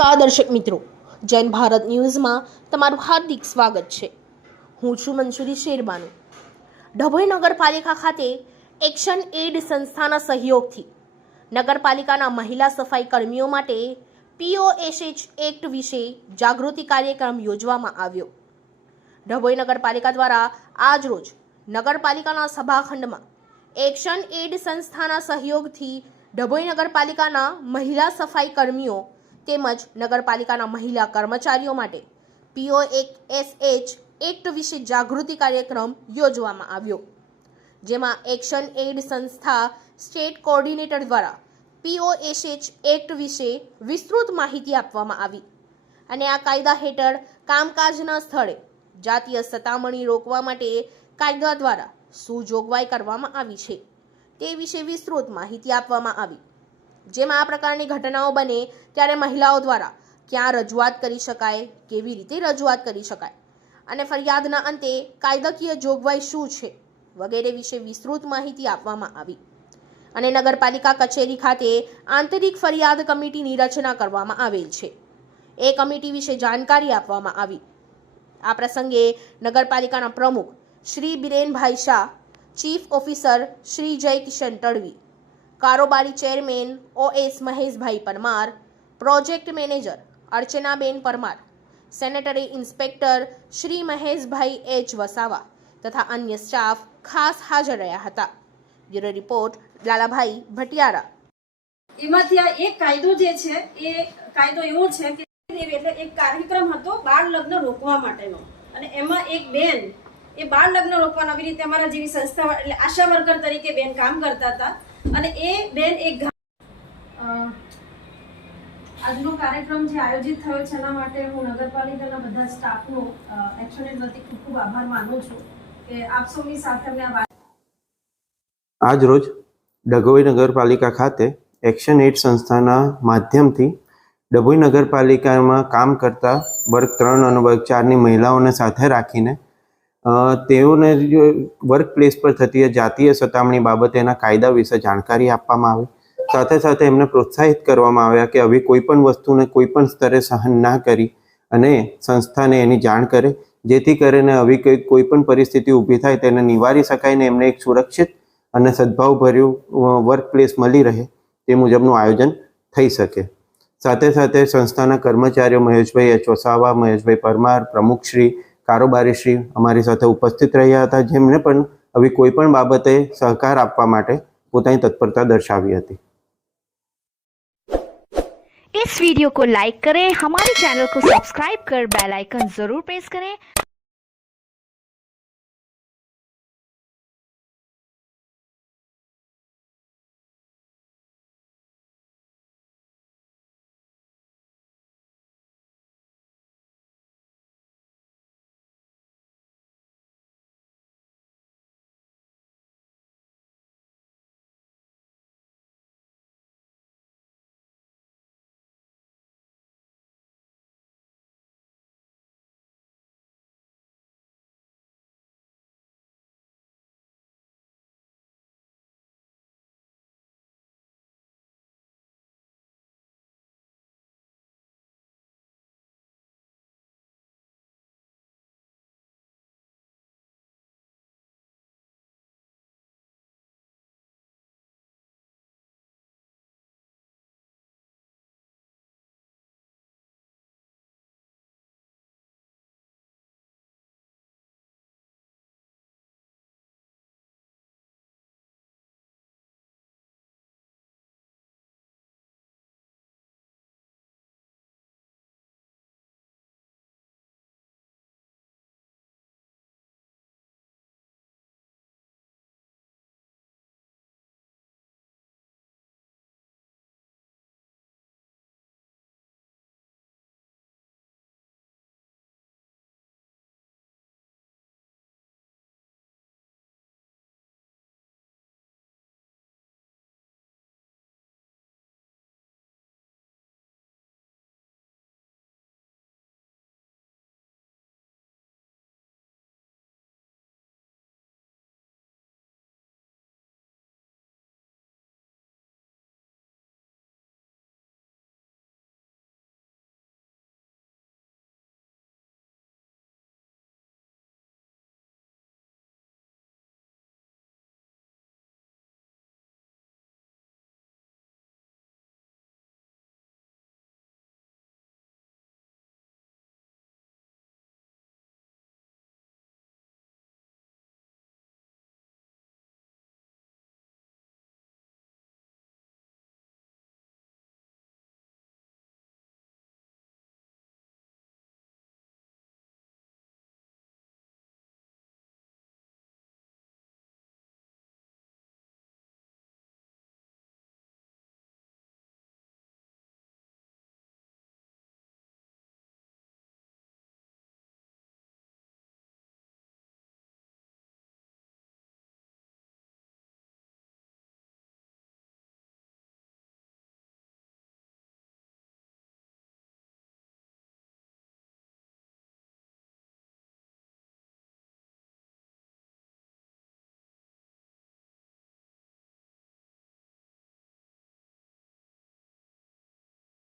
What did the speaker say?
નમસ્કાર દર્શક મિત્રો, જૈન ભારત ન્યૂઝમાં તમારું હાર્દિક સ્વાગત છે। હું છું મંસૂરી શેરબાનુ। ડભોઈ નગરપાલિકા ખાતે એક્શન એડ સંસ્થાના સહયોગથી નગરપાલિકાના મહિલા સફાઈ કર્મીઓ માટે POSH એક્ટ વિશે જાગૃતિ કાર્યક્રમ યોજવામાં આવ્યો। ડભોઈ નગરપાલિકા દ્વારા આજરોજ નગરપાલિકાના સભાખંડમાં એક્શન એડ સંસ્થાના સહયોગથી ડભોઈ નગરપાલિકાના મહિલા સફાઈ કર્મીઓ તેમજ નગરપાલિકાના મહિલા કર્મચારીઓ માટે POSH એક્ટ વિશે જાગૃતિ કાર્યક્રમ યોજવામાં આવ્યો, જેમાં એક્શન એડ સંસ્થા સ્ટેટ કોઓર્ડિનેટર દ્વારા POSH એક્ટ વિશે વિસ્તૃત માહિતી આપવામાં આવી અને આ કાયદા હેઠળ કામકાજના સ્થળે જાતીય સતામણી રોકવા માટે કાયદા દ્વારા શું જોગવાઈ કરવામાં આવી છે તે વિશે વિસ્તૃત માહિતી આપવામાં આવી, જેમાં આ પ્રકારની ઘટનાઓ બને ત્યારે મહિલાઓ દ્વારા ક્યાં રજૂઆત કરી શકાય, કેવી રીતે રજૂઆત કરી શકાય અને ફરિયાદના અંતે કાયદાકીય જોગવાઈ શું છે વગેરે વિશે વિસ્તૃત માહિતી આપવામાં આવી અને નગરપાલિકા કચેરી ખાતે આંતરિક ફરિયાદ કમિટીની રચના કરવામાં આવેલ છે। એ કમિટી વિશે જાણકારી આપવામાં આવી। આ પ્રસંગે નગરપાલિકાના પ્રમુખ શ્રી બિરેનભાઈ શાહ, ચીફ ઓફિસર શ્રી જય કિશન તડવી, કારોબારી ચેરમેન OS મહેશભાઈ Parmar, project manager અર્ચનાબેન Parmar, sanitary inspector Shri મહેશભાઈ H વસાવા તથા અન્ય સ્ટાફ ખાસ હાજર રહ્યા હતા। Bureau report Lalabhai Bhatiyara. એમાંથી આ એક કાયદો જે છે એ કાયદો એવો છે કે એટલે એક કાર્યક્રમ હતો બાળ લગ્ન રોકવા માટેનો અને એમાં એક બેન એ બાળ લગ્ન રોકવાના આવી રીતે અમારા જેવી સંસ્થા એટલે આશા વર્કર તરીકે બેન કામ કરતા હતા અને એ બેન એક આજનો કાર્યક્રમ જે આયોજિત થયો છે એના માટે હું નગરપાલિકાના બધા સ્ટાફનો એક્શન એડ વતી ખૂબ ખૂબ આભાર માનું છું કે આપ સૌની સાથે મેં આ આજ રોજ ડભોઈ નગરપાલિકા ખાતે એક્શન એડ સંસ્થાના માધ્યમથી ડભોઈ નગરપાલિકામાં કામ કરતા વર્ગ 3 અને વર્ગ 4ની મહિલાઓને સાથે રાખીને તેઓને વર્ક પ્લેસ પર થતી જાતીય સતામણી બાબતેના કાયદા વિશે જાણકારી આપવામાં આવી। સાથે સાથે એમને પ્રોત્સાહિત કરવામાં આવ્યા કે આવી કોઈ પણ વસ્તુને કોઈ પણ સ્તરે સહન ના કરી અને સંસ્થાને એની જાણ કરે, જેથી કરીને આવી કોઈ પણ પરિસ્થિતિ ઊભી થાય તેને નિવારી શકાય ને એમને એક સુરક્ષિત અને સદભાવભર્યું વર્ક પ્લેસ મળી રહે તે મુજબનું આયોજન થઈ શકે। સાથે સાથે સંસ્થાના કર્મચારીઓ મહેશભાઈ H વસાવા, મહેશભાઈ પરમાર, પ્રમુખશ્રી, કારોબારીશ્રી અમારી સાથે ઉપસ્થિત રહ્યા હતા, જેમણે પણ આવી કોઈ પણ બાબતે સહકાર આપવા માટે પોતાની તત્પરતા દર્શાવી હતી। इस वीडियो को लाइक करें, हमारे चैनल को सब्सक्राइब कर बेल आइकन जरूर प्रेस करें